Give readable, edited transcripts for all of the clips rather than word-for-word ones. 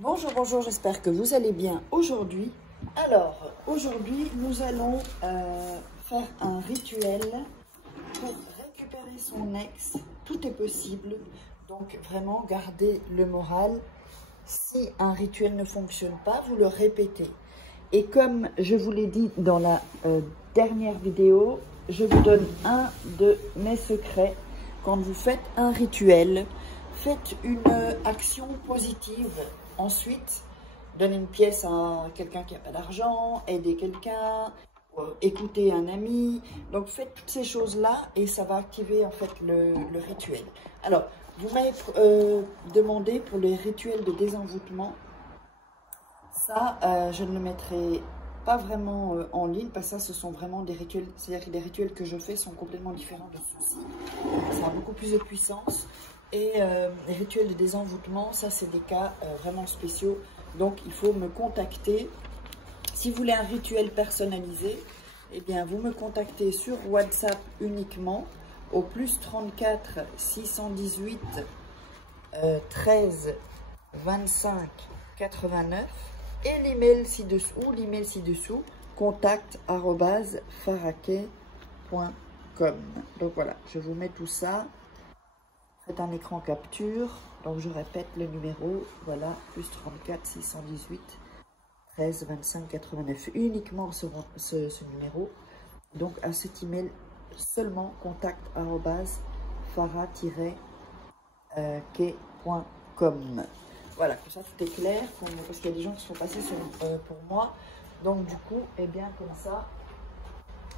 Bonjour, bonjour, j'espère que vous allez bien aujourd'hui. Alors, aujourd'hui, nous allons faire un rituel pour récupérer son ex. Tout est possible, donc vraiment gardez le moral. Si un rituel ne fonctionne pas, vous le répétez. Et comme je vous l'ai dit dans la dernière vidéo, je vous donne un de mes secrets. Quand vous faites un rituel, faites une action positive. Ensuite, donnez une pièce à quelqu'un qui n'a pas d'argent, aidez quelqu'un, écoutez un ami. Donc faites toutes ces choses-là et ça va activer en fait le rituel. Alors, vous m'avez demandé pour les rituels de désenvoûtement. Ça, je ne le mettrai pas vraiment en ligne parce que ça, ce sont vraiment des rituels. C'est-à-dire que les rituels que je fais sont complètement différents de ceux-ci. Ça a beaucoup plus de puissance. Et les rituels de désenvoûtement, ça, c'est des cas vraiment spéciaux. Donc, il faut me contacter. Si vous voulez un rituel personnalisé, eh bien, vous me contactez sur WhatsApp uniquement au plus 34 618 13 25 89 et l'email ci-dessous, contact@farakeh.com. Donc voilà, je vous mets tout ça. Faites un écran capture. Donc je répète le numéro, voilà, plus 34 618 13 25 89. Uniquement ce numéro. Donc à cet email seulement contact@farah-keh.com. Voilà, que ça tout est clair, parce qu'il y a des gens qui sont passés pour moi. Donc du coup, eh bien comme ça.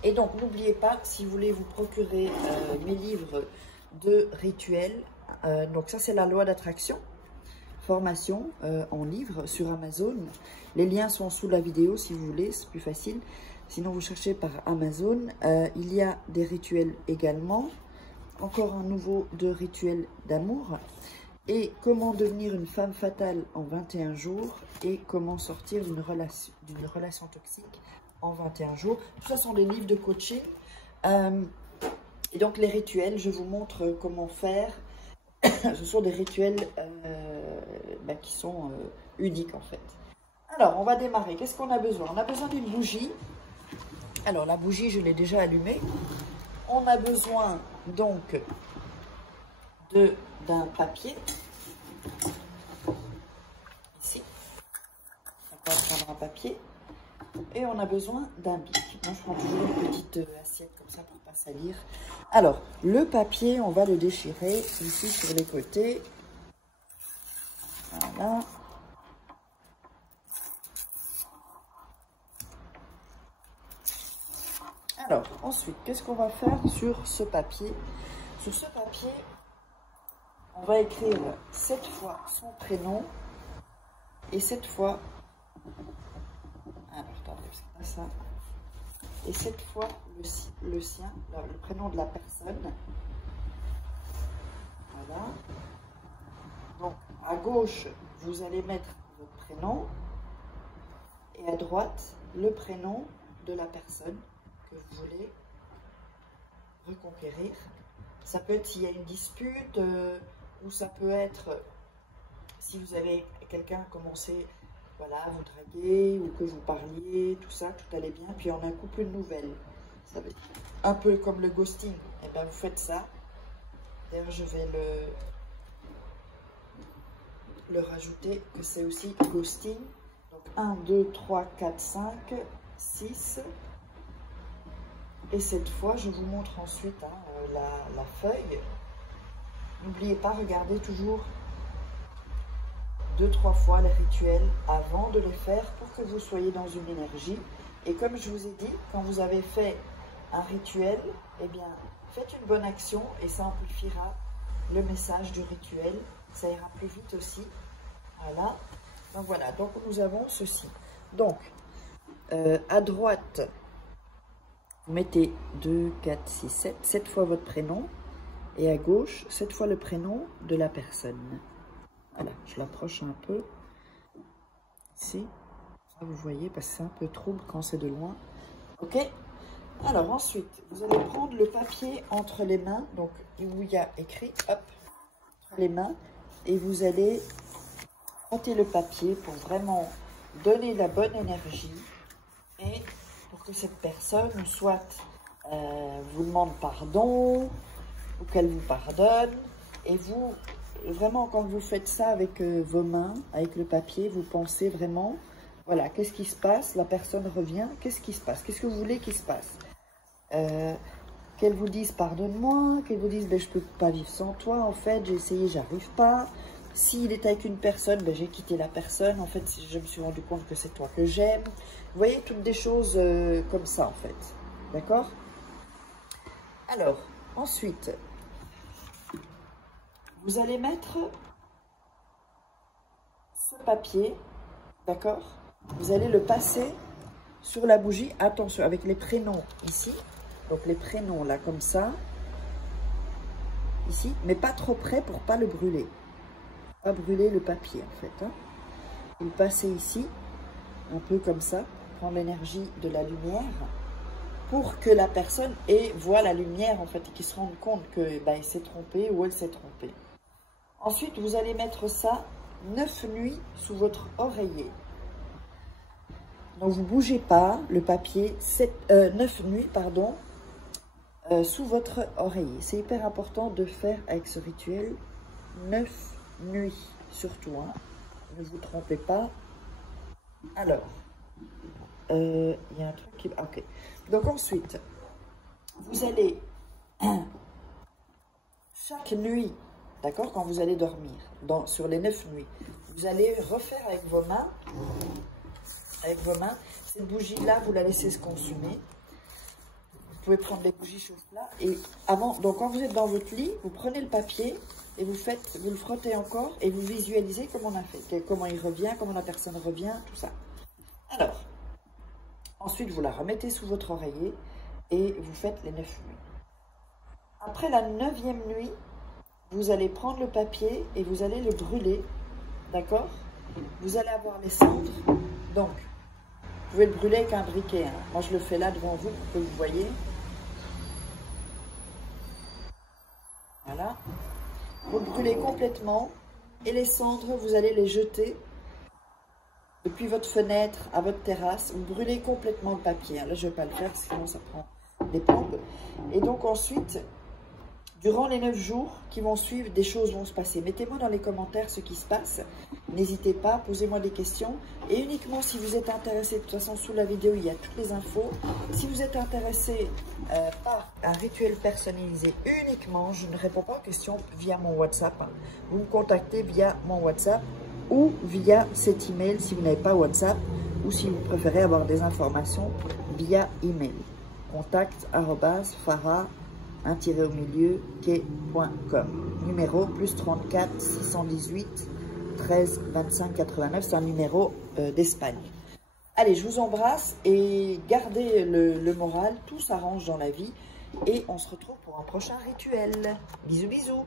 Et donc n'oubliez pas, si vous voulez vous procurer mes livres de rituels, donc ça c'est la loi d'attraction, formation en livre sur Amazon. Les liens sont sous la vidéo si vous voulez, c'est plus facile. Sinon vous cherchez par Amazon. Il y a des rituels également. Encore un nouveau de rituel d'amour. Et comment devenir une femme fatale en 21 jours. Et comment sortir d'une relation toxique en 21 jours. Tout ça sont des livres de coaching. Et donc les rituels, je vous montre comment faire. Ce sont des rituels qui sont uniques en fait. Alors on va démarrer. Qu'est-ce qu'on a besoin? On a besoin d'une bougie. Alors la bougie, je l'ai déjà allumée. On a besoin donc d'un papier. Ici. On va prendre un papier. Et on a besoin d'un bic. Moi, je prends toujours une petite assiette comme ça pour ne pas salir. Alors, le papier, on va le déchirer ici sur les côtés. Voilà. Alors, ensuite, qu'est-ce qu'on va faire sur ce papier? Sur ce papier, on va écrire 7 fois son prénom et 7 fois... Alors, attendez, c'est pas ça. Et 7 fois le sien, le prénom de la personne. Voilà. Donc, à gauche, vous allez mettre votre prénom. Et à droite, le prénom de la personne que vous voulez reconquérir. Ça peut être s'il y a une dispute, ou ça peut être si vous avez quelqu'un commencé... Voilà, vous draguez ou que vous parliez, tout ça, tout allait bien. Puis on a un couple de nouvelles. Ça va être un peu comme le ghosting. Et bien, vous faites ça. D'ailleurs, je vais le rajouter, que c'est aussi ghosting. Donc, 1, 2, 3, 4, 5, 6. Et cette fois, je vous montre ensuite la feuille. N'oubliez pas, regardez toujours 2-3 fois les rituels avant de les faire pour que vous soyez dans une énergie. Et comme je vous ai dit, quand vous avez fait un rituel, eh bien, faites une bonne action et ça amplifiera le message du rituel. Ça ira plus vite aussi. Voilà. Donc voilà, donc nous avons ceci. Donc, à droite, vous mettez 2, 4, 6, 7, 7 fois votre prénom. Et à gauche, 7 fois le prénom de la personne. Voilà, je l'approche un peu. Ici, ça vous voyez, parce que c'est un peu trouble quand c'est de loin. Ok? Alors ensuite, vous allez prendre le papier entre les mains, donc où il y a écrit, hop, entre les mains, et vous allez frottez le papier pour vraiment donner la bonne énergie et pour que cette personne soit vous demande pardon ou qu'elle vous pardonne. Et vous, vraiment, quand vous faites ça avec vos mains, avec le papier, vous pensez vraiment, voilà, qu'est-ce qui se passe? La personne revient, qu'est-ce qui se passe? Qu'est-ce que vous voulez qu'il se passe? Qu'elle vous dise pardonne-moi, qu'elle vous dise ben, je ne peux pas vivre sans toi, en fait, j'ai essayé, j'arrive pas. S'il est avec une personne, ben, j'ai quitté la personne, en fait, je me suis rendu compte que c'est toi que j'aime. Vous voyez, toutes des choses comme ça, en fait. D'accord? Alors, ensuite, vous allez mettre ce papier, d'accord? Vous allez le passer sur la bougie, attention, avec les prénoms ici. Donc les prénoms là, comme ça, ici, mais pas trop près pour pas le brûler. Pas brûler le papier en fait. Hein. Vous le passez ici, un peu comme ça, prendre l'énergie de la lumière, pour que la personne voit la lumière en fait, et qu'il se rende compte que bah, il s'est trompé ou elle s'est trompée. Ensuite, vous allez mettre ça 9 nuits sous votre oreiller. Donc vous ne bougez pas le papier, 9 nuits, pardon, sous votre oreiller. C'est hyper important de faire avec ce rituel 9 nuits, surtout. Hein. Ne vous trompez pas. Alors, il y a un truc qui... Ok. Donc ensuite, vous allez, chaque nuit, d'accord, quand vous allez dormir, sur les 9 nuits, vous allez refaire avec vos mains, cette bougie-là, vous la laissez se consumer. Vous pouvez prendre des bougies chauffe-plat et avant, donc quand vous êtes dans votre lit, vous prenez le papier et vous le frottez encore et vous visualisez comment on a fait, comment il revient, comment la personne revient, tout ça. Alors, ensuite vous la remettez sous votre oreiller et vous faites les 9 nuits. Après la 9e nuit, vous allez prendre le papier et vous allez le brûler, d'accord? Vous allez avoir les cendres, donc vous pouvez le brûler avec un briquet. Hein. Moi je le fais là devant vous pour que vous voyez. Voilà. Vous le brûlez complètement et les cendres, vous allez les jeter depuis votre fenêtre à votre terrasse. Vous brûlez complètement le papier. Hein. Là, je ne vais pas le faire, sinon ça prend des plombes. Et donc ensuite, durant les 9 jours qui vont suivre, des choses vont se passer. Mettez-moi dans les commentaires ce qui se passe. N'hésitez pas, posez-moi des questions. Et uniquement si vous êtes intéressé, de toute façon sous la vidéo, il y a toutes les infos. Si vous êtes intéressé par un rituel personnalisé uniquement, je ne réponds pas aux questions via mon WhatsApp. Vous me contactez via mon WhatsApp ou via cet email si vous n'avez pas WhatsApp ou si vous préférez avoir des informations via email. contact@farah quai.com. Numéro +34 618 13 25 89. C'est un numéro d'Espagne. Allez, je vous embrasse et gardez le moral. Tout s'arrange dans la vie. Et on se retrouve pour un prochain rituel. Bisous, bisous.